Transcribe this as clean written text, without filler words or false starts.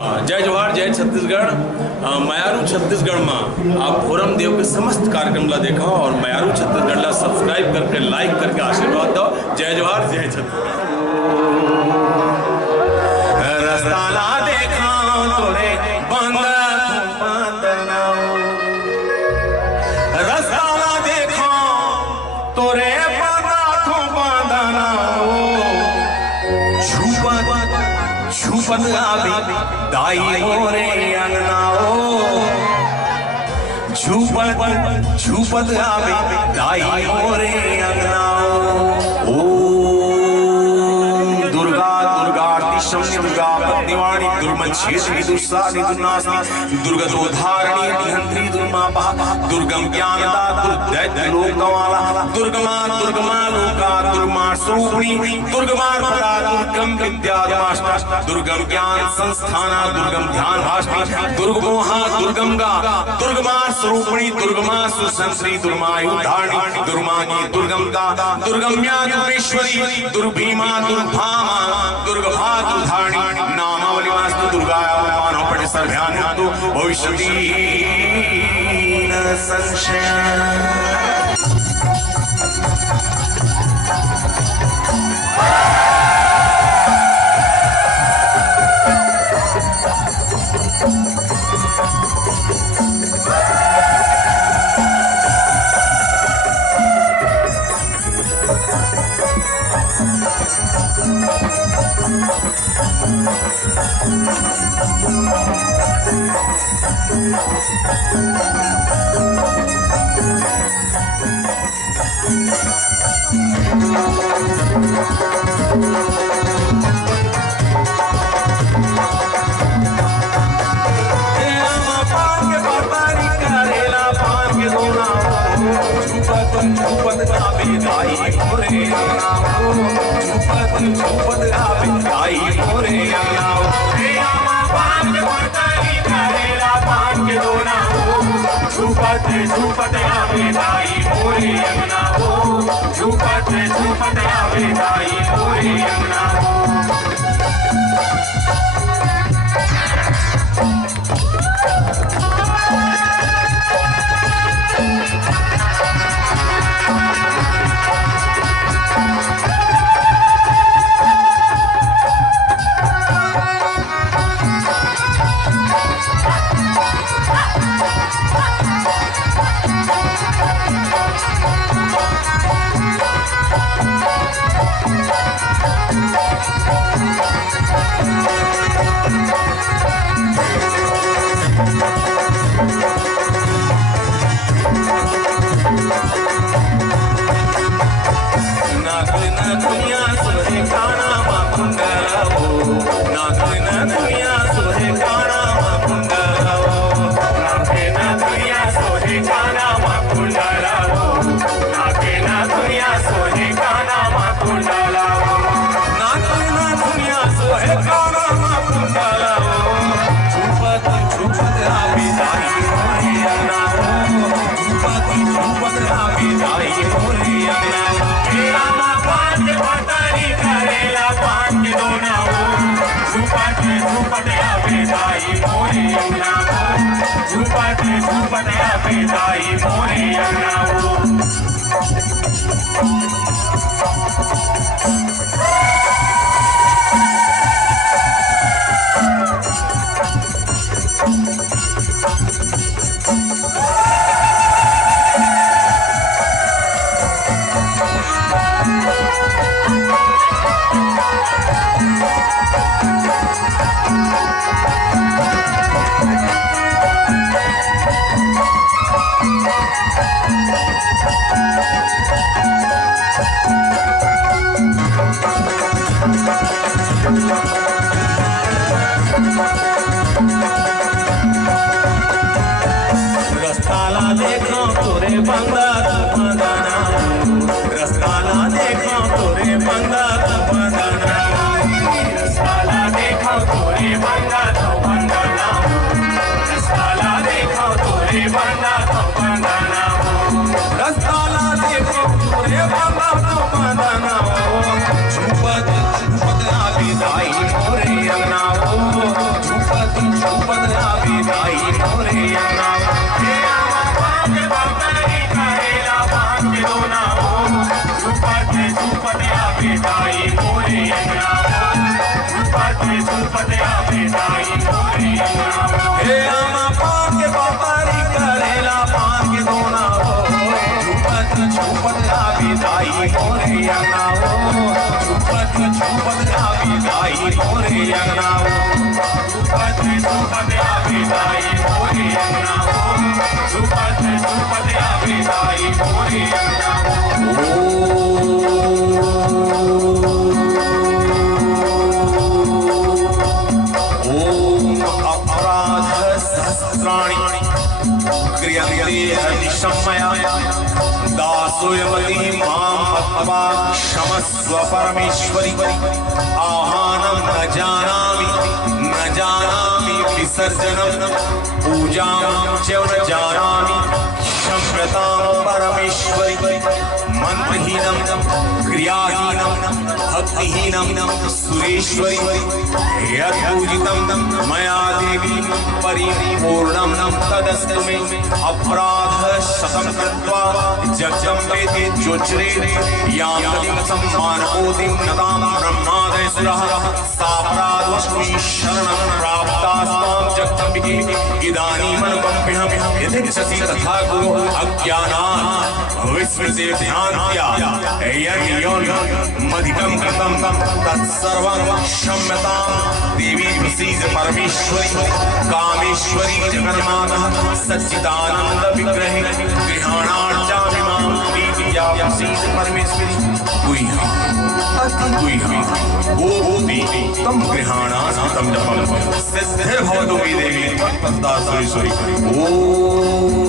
जय जोहार जय छत्तीसगढ़। मयारू छत्तीसगढ़ में आप फोरम देव के समस्त कार्यक्रम ला देखा और मयारू छत्तीसगढ़ ला सब्सक्राइब करके लाइक करके आशीर्वाद दो। जय जोहार जय छत्तीसगढ़। रस्ताला देखा तोरे रस्ताला देखा तोरे छुपत आवे दाई मोरे अंगनाओ छुपत आवे दाई मोरे अंगनाओ। ओम दुर्गा दुर्गा आरती शम्य दुर्गा पत्निवाणी दुर्मच्छेदी दुस्साहनी दुर्नाशनी दुर्गतोद्धारणी निहंत्री दुर्मापा दुर्गम ज्ञानदा दुर्दैत्य लोकवाला दुर्गमा दुर्गमा लोका दुर्मा स्वरूपिणी दुर्गमा पदा दुर्गम विद्यामाष्टा दुर्गम ज्ञान संस्थाना दुर्गम ध्यान भाषणी दुर्गमोहा दुर्गम गा दुर्गमा स्वरूपिणी दुर्गमा सुसंश्री दुर्मायुधारणी दुर्मागी दुर्गम गा दुर्गम्या दुर्गेश्वरी दुर्भीमा दुर्भामा दुर्गभा दुर्धारणी नामावली वास्तु दुर्गाया मानव पटे सर्व्यान हेतु भविष्यति न संशय। छुपत छुपत आवे दाई हे आमा पान के पापड़ी करेला पान के दोना हो झुपत झुपत आवी दाई मोरे अंगना हो झुपत झुपत आवी दाई मोरे अंगना हो झुपत झुपत आवी दाई मोरे अंगना हो झुपत झुपत आवी दाई मोरे अंगना ओम अपराध सहस्राणि क्रियते हनिशमया दासोयमति मां पत्वा क्षमस्व परमेश्वरि आहानं न जानामि विसर्जनं पूजां च न जानामि क्षम्यतां परमेश्वरि मंत्रहीनं क्रियाहीनं भक्तिहीनं सुरेश्वरि यत् पूजितं मया देवी परिपूर्णं तदस्तु मे अपराध शतं कृत्वा जगजम्बेति जोज्रे यां सम्मानकोटिं नतां ब्रह्मादयसुरः सापराधोऽस्मि शरणं प्राप्तास्तां जगदम्बिके इदानीमनुकम्प्यहं यथेच्छसि तथा कुरु अज्ञानात् विस्मृते भ्रान्त्या यन्योन्मधिकं कृतं तत्सर्वं क्षम्यतां देवी प्रसीद परमेश्वरि कामेश्वरि जगन्मातः सच्चिदानन्द विग्रहे गृहाणार्चामि मां प्रीत्या प्रसीद परमेश्वरि गुह्यं वो भूति तं गृहाणासि तं जपं सिद्धिर्भवतु मे देवी त्वत्पदाश्रयेश्वरि। ओम